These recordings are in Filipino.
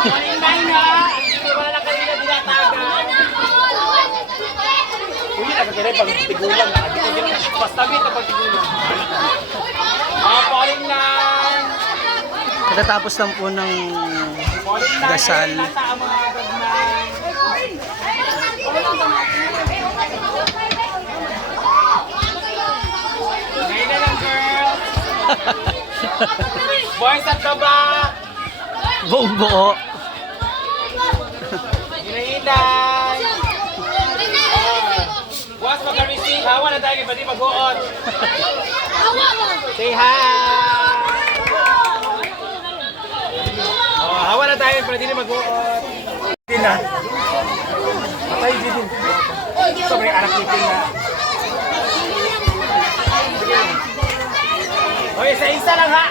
Maling na! Hindi wala na kanina dinatagan. Uy, nagkakilay pag tigulang. Basta bito pag tigulang. Falling line! Katatapos lang po ng dasal. Ngayon na lang, girl! Boys at the back! Buong buo. Hinahinay! Bukas mag-receive. Hawa na tayo. Pwede mag-uot. Say hi! Oh, hawa na tayo. Pwede na mag-uot. Din na. Patay din. Ito may anak nitin na. Okay, sa isa lang ha!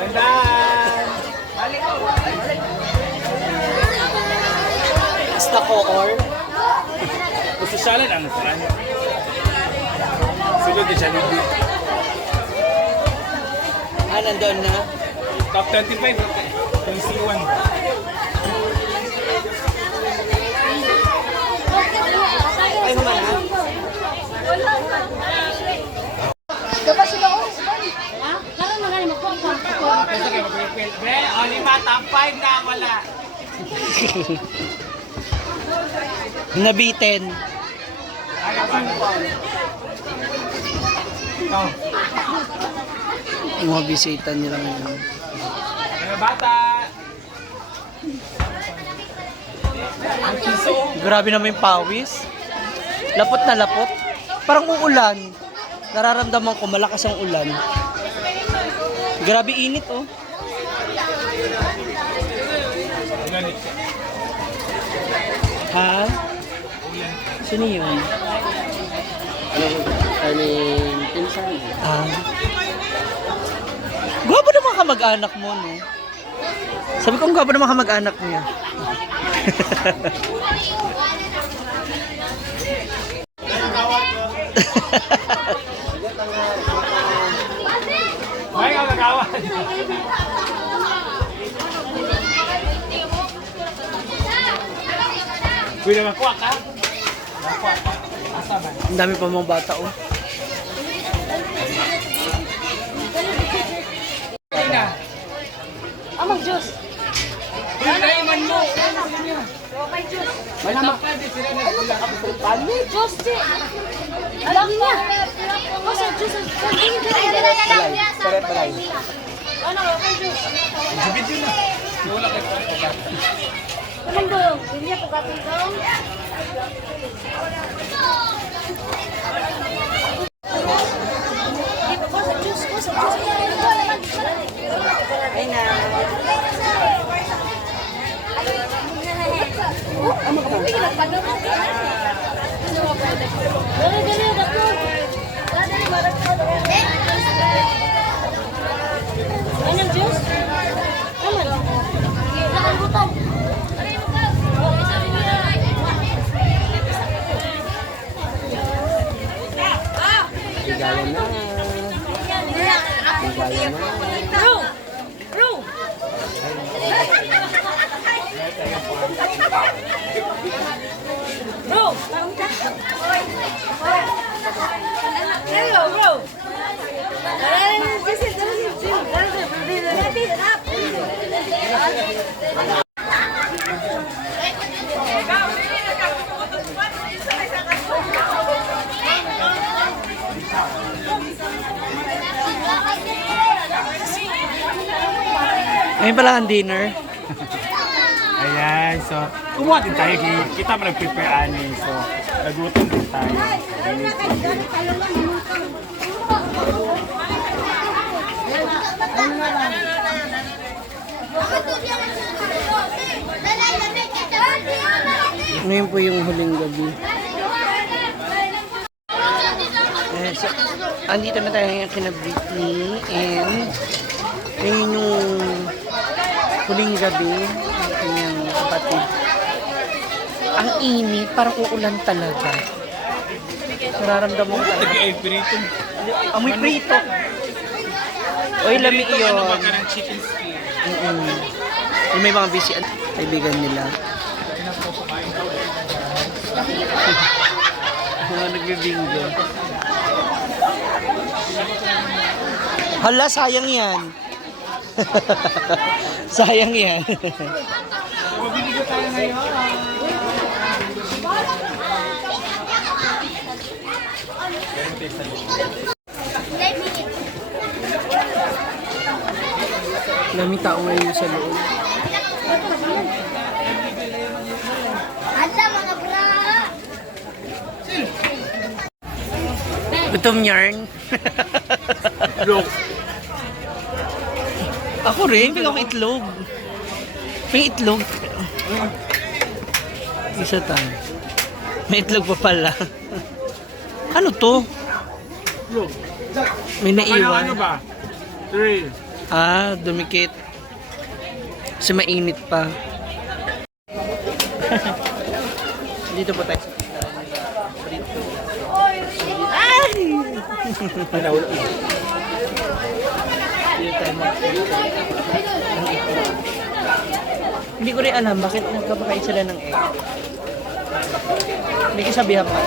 Gandaan! Basta ko or Gusto siya lang ang nasaran. Silo din siya nito. nandun na. Top 25. Yung C1. Ay, humana. Dapat sila ko. Ha? Karon na gani magpapang. Bre, o lima, top 5 na wala. Nabitin. Ayaw ba? Ito. Yung mga bisita nila ngayon. Mga bata. Ang kiso. Grabe naman yung pawis. Lapot na lapot. Parang uulan. Nararamdaman ko malakas ang ulan. Grabe init oh. Ulanit. Ha? Sino yun? Pinsan. Ah. Gwapo naman kamag-anak mo, no? Sabi ko, gwapo naman kamag-anak niya. May ang nagawa. Pwede makuha ka? Makuha ka? Asa ba? Ang dami pa mga bata, oh. Pwede. Amang Diyos. Pwede man mo. Okay, Diyos. Malamak pa din sila na sila. Diyos, di. Alam niya. Masa Diyos. Sarap balay. Ano, okay, Diyos. Jubid yun na. Wala kayo pa. Anong doon? Hindi niya pagkatong doon. Ay na. Anong Diyos? Aman. Lakan butang. Bigayan na. Bigayan na. Bro! Bro! Bro! Hello, bro! Ngayon pala ang dinner. Ayan, so kumuha din tayo. Kita mo nag-prepare ani. So, nagutom din tayo. Ngayon po yung huling gabi. So, andito na tayo ngayon kina Britney and ngayon yung huling gabi ng kanyang kapatid. Ang init, parang uulan talaga. Nararamdaman ko talaga. Nag-i-prito. Amoy prito. Oy, lami Dito, yun. ano ba ka ng chicken skin? Yung may mga busy kaibigan nila. Nagbibingo. Hala, sayang yan. Sayang yan. Magbibigyo tayo ngayon. Lami tao ngayon sa loob. Hala, mga bra! Gutom yarn. Ako rin, pinag ako itlog. May itlog. Isa tayo. May itlog pa pala. Ano to? May Ano naiwan. ba? 3. Ah, dumikit. Kasi mainit pa. Dito po tayo sa pizzaran nila. Prito. Ay! Dito tayo mag-prito. Hindi ko rin alam bakit nagpapakain sila ng egg. May kasabihan pa.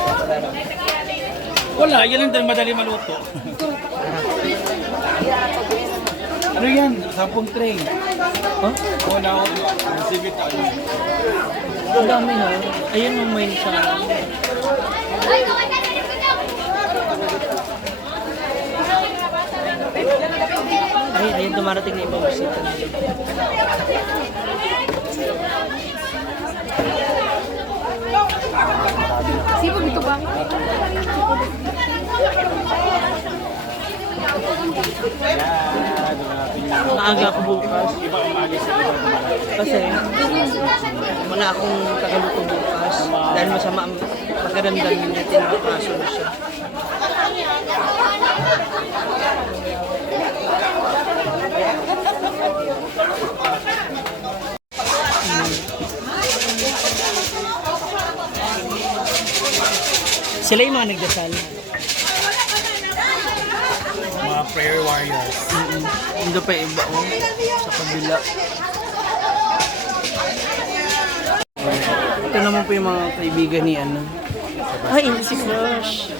Wala, yan lang din madali maluto. Ano yan? 10 tray. Huh? Wala ako. Receive it ako. Ang dami na. Ayun yung may sa... Ay, ayun dumarating na ibang bisita nila. Sipag ito ba? Maaga ako bukas. Iba umaga sa iba umaga. Kasi wala akong tagaluto bukas. Dahil masama ang pagkaramdam niya, tinakaso na siya. Sila yung mga nagdasal. Mga prayer warriors. Hindi pa yung iba oh, sa kabila. Ito naman po yung mga kaibigan ni ano. Ay, si Crush.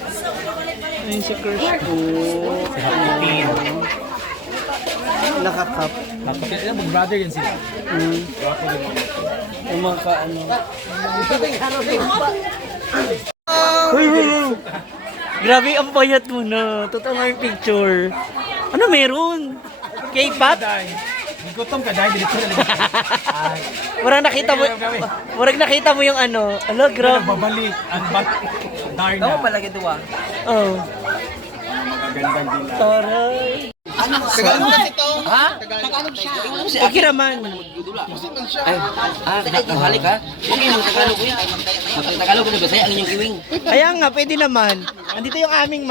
Ayun si Crush ko. Pin. Nakakap. Mag-brother yan sila. Yung mga ka-ano. Uy, uy, uy. Grabe, ang payat mo na. Totoo nga yung picture. Ano meron? K-pop? Gutom ka dahil dito na lang. Murang nakita mo, murang nakita mo yung ano. Ano, grabe. Babalik ang bat. Darna. Ako pala gituwa. Oo. Magagandang dila. Taray. Tagalog kasi to. Ha? Tagalog siya. Okay naman. Ay, halik ha? Okay, mag-Tagalog ko yan. Mag-Tagalog ko na ba? Saya ang inyong kiwing. Kaya nga, pwede naman. Andito yung aming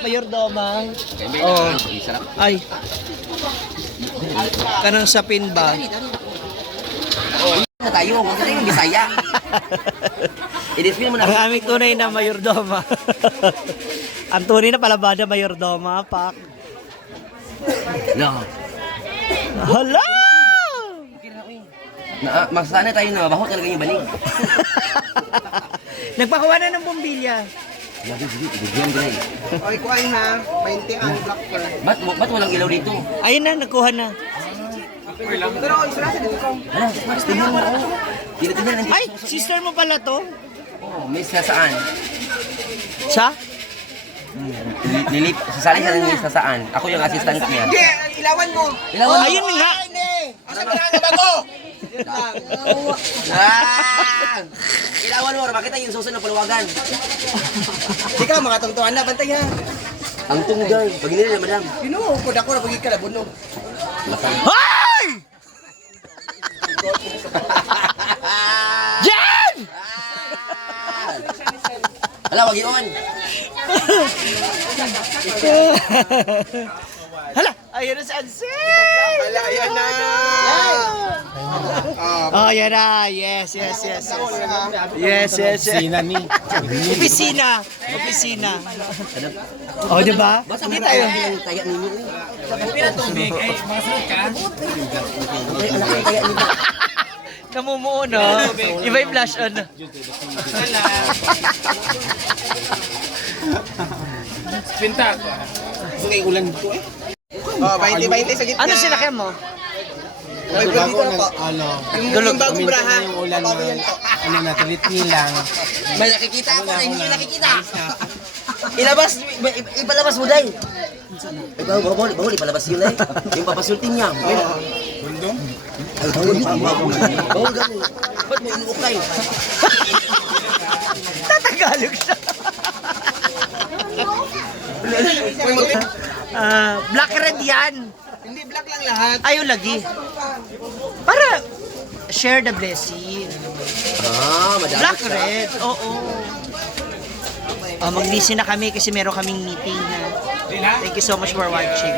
mayordoma. Oh. Sarap. Ay. Kanang sapin ba? Na tayo, huwag tayo yung Bisaya. I-display mo na. Ang aming tunay na mayordoma. Ang tunay na palabada mayordoma, pak. No. Hala! Masasanay tayo na mabaho talaga yung banig. Nagpakuha na ng bombilya. Lagi, bigyan ko na eh. Oy, kuhain ha. 20 ang black pearl. Ba't walang ilaw dito? Ayun na, nagkuha na. Pero isa sa dito ko. Hala, mas tingnan mo ako. Tinitingnan ang Ay, sister mo pala to? Oh, miss na saan? Sa? Sasali siya ng miss na saan? Ako yung assistant niya. Hindi, ilawan mo. Ilawan mo. Ayun nga. Asa ba nga bago? Ah! Ilawan mo, makita yung susunod na paluwagan. Ikaw, mga tungtuan na, bantay ha. Ang tunggal. Pag hindi na, madam. Pinuukod ako na pagiging kalabunog. Hoy! Jan! Hala, wag iwan. Hala! Ayun na si Ansel! Wala, yan na. Oh, yan na. Yes, yes, yes, yes. Yes, yes, yes. Sina ni. Opisina. Opisina. Oh, di ba? Basta Hindi mo tayo. tayo. Taga ninyo. Pira tubig. Ay, mga sunod ka. Ay, anak ko taga ninyo. Namumuo, no? Iba yung flash on. Pinta. Sungay ulan dito eh. Oh, 20-20 sa gitna. Ano sinakyan mo? May bago na po. Ano? Yung bagong braha. Yung ulan na, ano na, tulit-nil lang. May nakikita ako na hindi nakikita. Ilabas, ipalabas mo dahil. Ay, bawal, ipalabas yun eh. Yung papasultin niya. Bundong? Ay, bawal gano'n. Ba't mo inuukay? Tatagalog siya. Black red yan. Hindi, black lang lahat. Ayaw lagi. Para share the blessing. Madami Black siya. red, oo. Mag-listen na kami kasi meron kaming meeting. Ha? Thank you so much for watching.